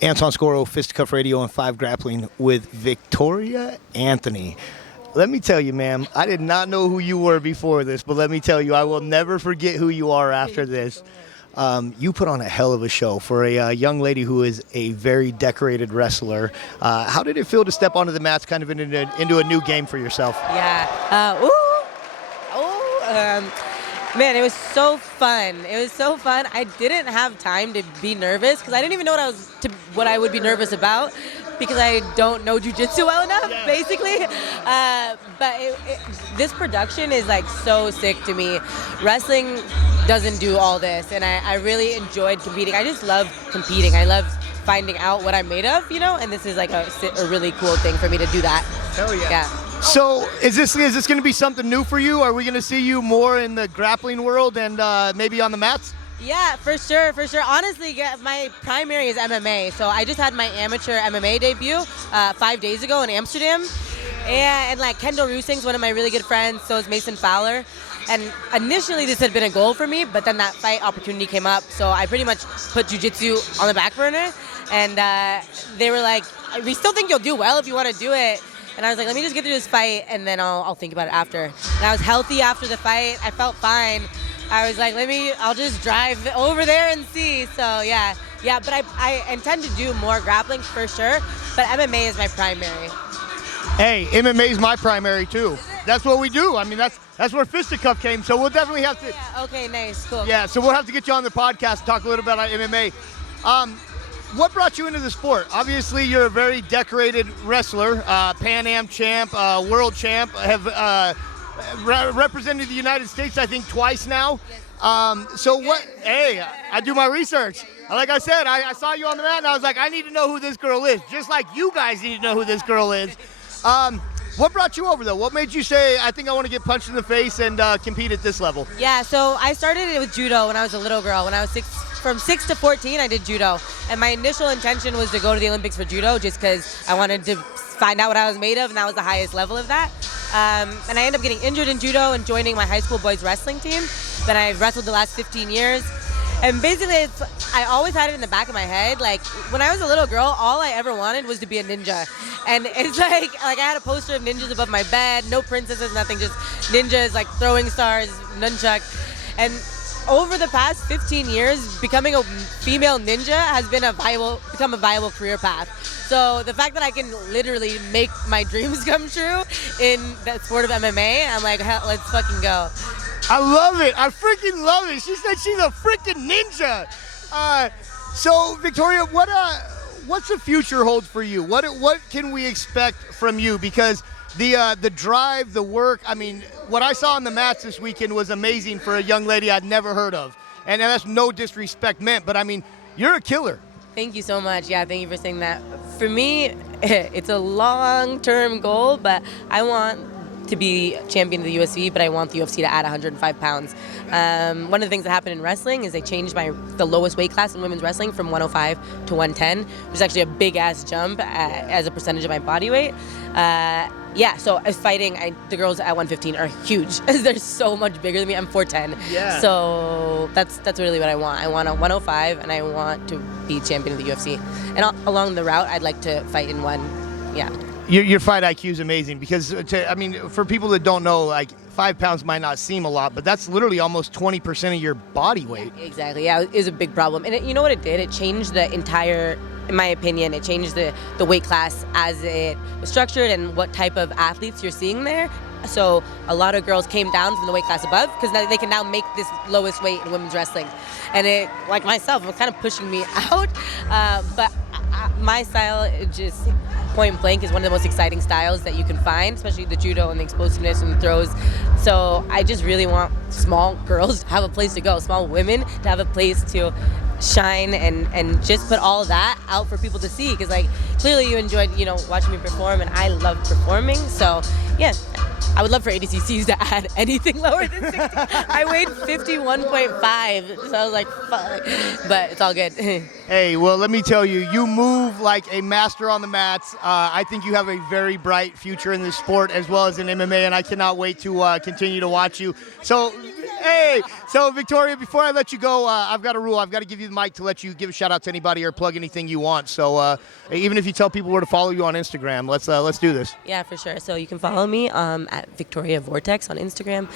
Anton Scoro, Fisticuff Radio and 5 Grappling with Victoria Anthony. Let me tell you, ma'am, I did not know who you were before this, but let me tell you, I will never forget who you are after this. You put on a hell of a show for a young lady who is a very decorated wrestler. How did it feel to step onto the mats kind of into a new game for yourself? Yeah. Man, it was so fun. It was so fun. I didn't have time to be nervous because I didn't even know what I would be nervous about because I don't know jiu-jitsu well enough, basically. But this production is like so sick to me. Wrestling doesn't do all this, and I really enjoyed competing. I just love competing. I love finding out what I'm made of, you know, and this is like a really cool thing for me to do that. Hell yeah. Yeah. So is this going to be something new for you? Are we going to see you more in the grappling world and maybe on the mats? Yeah, for sure. Honestly, my primary is MMA. So I just had my amateur MMA debut 5 days ago in Amsterdam. And like Kendall Rusing's one of my really good friends, so is Mason Fowler. And initially this had been a goal for me, but then that fight opportunity came up. So I pretty much put jiu-jitsu on the back burner. And they were like, we still think you'll do well if you want to do it. And I was like, let me just get through this fight, and then I'll think about it after. And I was healthy after the fight. I felt fine. I was like, I'll just drive over there and see. So yeah. But I intend to do more grappling for sure. But MMA is my primary. Hey, MMA is my primary too. That's what we do. I mean, that's where Fisticuff came. So we'll definitely have to. Yeah. Okay. Nice. Cool. Yeah. So we'll have to get you on the podcast and talk a little bit about MMA. What brought you into the sport? Obviously, you're a very decorated wrestler, Pan Am champ, world champ, have represented the United States, I think, twice now. Hey, I do my research. Like I said, I saw you on the mat, and I was like, I need to know who this girl is, just like you guys need to know who this girl is. What brought you over, though? What made you say, I think I want to get punched in the face and compete at this level? Yeah, so I started it with judo when I was a little girl. When I was from 6 to 14, I did judo. And my initial intention was to go to the Olympics for judo just because I wanted to find out what I was made of, and that was the highest level of that. And I ended up getting injured in judo and joining my high school boys wrestling team. Then I wrestled the last 15 years. And basically, I always had it in the back of my head. Like, when I was a little girl, all I ever wanted was to be a ninja. And it's like I had a poster of ninjas above my bed, no princesses, nothing, just ninjas, like throwing stars, nunchuck. And over the past 15 years, becoming a female ninja has become a viable career path. So the fact that I can literally make my dreams come true in the sport of MMA, I'm like, hell, let's fucking go. I love it. I freaking love it. She said she's a freaking ninja. So, Victoria, what's the future hold for you? What can we expect from you? Because the drive, the work, I mean, what I saw on the mats this weekend was amazing for a young lady I'd never heard of. And that's no disrespect meant, but I mean, you're a killer. Thank you so much. Yeah, thank you for saying that. For me, it's a long-term goal, but I want to be champion of the UFC, but I want the UFC to add 105 pounds. One of the things that happened in wrestling is they changed the lowest weight class in women's wrestling from 105 to 110, which is actually a big-ass jump as a percentage of my body weight. So fighting, the girls at 115 are huge. They're so much bigger than me. I'm 4'10". Yeah. So that's really what I want. I want a 105, and I want to be champion of the UFC. And along the route, I'd like to fight in one. Yeah. Your fight IQ is amazing because, for people that don't know, like 5 pounds might not seem a lot, but that's literally almost 20% of your body weight. Yeah, exactly. Yeah, it is a big problem. And you know what it did? It changed the entire, in my opinion, it changed the weight class as it was structured and what type of athletes you're seeing there. So a lot of girls came down from the weight class above because they can now make this lowest weight in women's wrestling. And it, like myself, was kind of pushing me out. But my style, it just point blank, is one of the most exciting styles that you can find, especially the judo and the explosiveness and the throws. So I just really want small girls to have a place to go, small women to have a place to shine and just put all that out for people to see, because like clearly you enjoyed watching me perform, and I love performing. So yeah, I would love for ADCCs to add anything lower than 60. I weighed 51.5, so I was like, fuck, but it's all good. Hey, well, let me tell you, you move like a master on the mats. I think you have a very bright future in this sport as well as in MMA, and I cannot wait to continue to watch you. So, Hey, so Victoria, before I let you go, I've got a rule. I've got to give you the mic to let you give a shout out to anybody or plug anything you want. So even if you tell people where to follow you on Instagram, let's do this. Yeah, for sure. So you can follow me at Victoria Vortex on Instagram.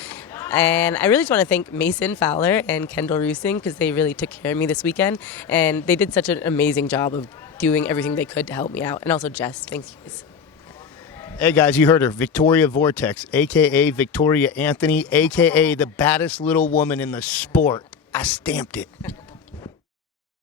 And I really just want to thank Mason Fowler and Kendall Roosing because they really took care of me this weekend. And they did such an amazing job of doing everything they could to help me out. And also Jess. Thanks, you guys. Hey guys, you heard her, Victoria Vortex, aka Victoria Anthony, aka the baddest little woman in the sport. I stamped it.